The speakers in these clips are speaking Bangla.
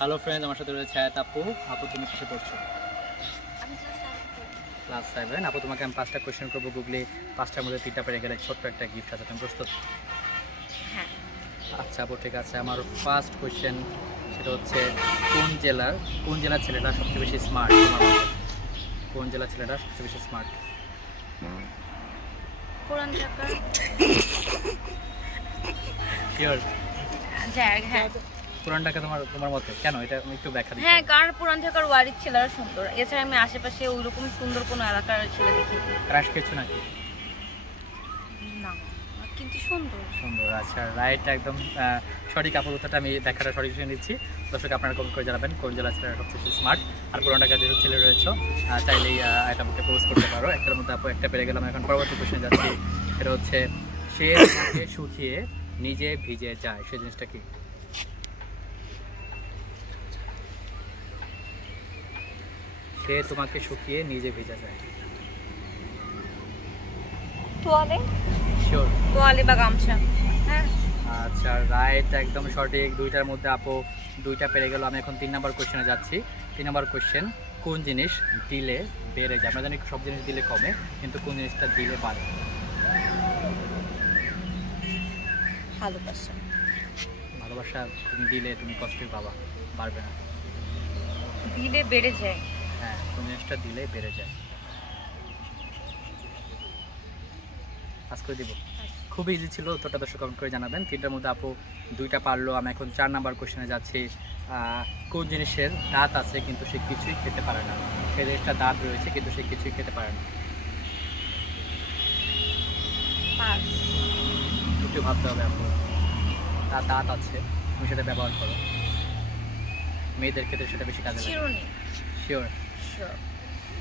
হ্যালো ফ্রেন্ড, আমার সাথে রয়েছে ছায়াত আপু। আপু তুমি কিসে পড়ছো? ক্লাস 7। আপু তোমাকে আমি 5টা কোয়েশ্চেন করবো গুগলি, 5টার মধ্যে 3টা পেরে গেলে ছোট্ট একটা গিফট আছে। তুমি প্রস্তুত? হ্যাঁ। আচ্ছা আপু ঠিক আছে। আমার ফার্স্ট কোয়েশ্চেন সেটা হচ্ছে কোন জেলার ছেলেটা সবচেয়ে বেশি স্মার্ট তোমার মতে? কোন জেলার ছেলেটা সবচেয়ে বেশি স্মার্ট? পুরান ঢাকার। শিওর? হ্যাঁ। পুরান ঢাকা তোমার মতে কেন? এটা আমি একটু ব্যাখ্যা দিই। হ্যাঁ, কারণ পুরান ঢাকার ওয়ারির ছেলেরা সুন্দর। এছাড়া আমি আশেপাশে ওইরকম সুন্দর কোনো এলাকার ছেলে দেখিনি। ক্রাশ খেয়েছো নাকি? না, কিন্তু সুন্দর। আচ্ছা, রাইট, একদম সঠিক আপুর উত্তরটা। আমি ব্যাখ্যাটা সঠিক নিচ্ছি। দর্শক আপনারা কমেন্ট করে জানাবেন কোন জেলার ছেলেরা সবচেয়ে স্মার্ট। আর পুরান ঢাকার যেসব ছেলে রয়েছে চাইলেই এটা আমাকে প্রপোজ করতে পারো। একটার মধ্যে আপু একটা পেরে গেলাম। এখন পরবর্তী কোশ্চেন যাচ্ছি। এটা হচ্ছে সে তোমাকে শুকিয়ে নিজে ভিজে যায়, সেই জিনিসটা কি? সে তোমাকে শুকিয়ে নিজে ভিজে যায়। শিওর? তোয়ালে বা গামছা। হ্যাঁ। আচ্ছা রাইট, একদম সঠিক। দুইটার মধ্যে আপু দুইটা পেরে গেল। আমি এখন 3 নাম্বার কোশ্চেনে যাচ্ছি। 3 নাম্বার কোশ্চেন, কোন জিনিস দিলে বেড়ে যায়? আমরা জানি সব জিনিস দিলে কমে, কিন্তু কোন জিনিসটা দিলে বাড়ে? ভালোবাসা তুমি দিলে তুমি কষ্টই পাবা, বাড়বে না। দিলে বেড়ে যায়। হ্যাঁ, কোন জিনিসটা দিলে বেড়ে যায়? আজ করে দিব। খুব ইজি ছিল উত্তরটা, দর্শক কমেন্ট করে জানাবেন। 3টার মধ্যে আপু দুইটা পারলো। আমি এখন 4 নাম্বার কোশ্চেনে যাচ্ছি। কোন জিনিসের দাঁত আছে কিন্তু সে কিছুই খেতে পারে না? সেই জিনিসটা দাঁত রয়েছে কিন্তু সে কিছুই খেতে পারে না। একটু ভাবতে হবে আপু। তার দাঁত আছে, তুমি সেটা ব্যবহার করো। মেয়েদের ক্ষেত্রে সেটা বেশি কাজে লাগে। চিরুনি। শিওর?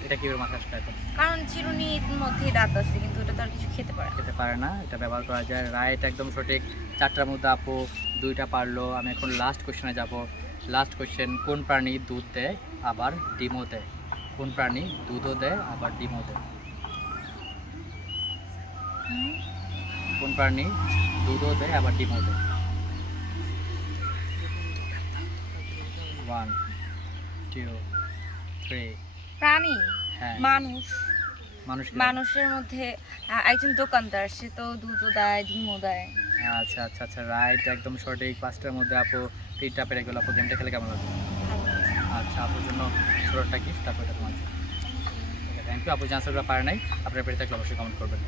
এটা কি ওর মাথায় আসলে এখন? কারণ চিরুনির মধ্যেই দাঁত আছে, কিন্তু এটা তো আর কিছু খেতে পারে না, এটা ব্যবহার করা যায়। রাইট, একদম সঠিক। 4টার মধ্যে আপু দুইটা পারলো। আমি এখন লাস্ট কোশ্চেনে যাব। লাস্ট কোশ্চেন, কোন প্রাণী দুধ দেয় আবার ডিমও দেয়? কোন প্রাণী দুধও দেয় আবার ডিমও দেয়? কোন প্রাণী দুধও দেয় আবার ডিমও দেয়? 1 2 3। প্রাণী? হ্যাঁ, মানুষ। মানুষের মধ্যে একজন দোকানদার, সে তো দুধও দেয় ডিমও দেয়। আচ্ছা আচ্ছা আচ্ছা রাইট, একদম সঠিক। 5টার মধ্যে আপু 3টা পেরে গেল। আপু গেমটা খেলে কেমন লাগবে? আচ্ছা, আপুর জন্য ছোটো একটা গিফট। তারপর এটা তোমার। Thank you. আপু যে আনসারগুলো পারে নাই, আপনারা পেরে থাকলে অবশ্যই কমেন্ট করবেন।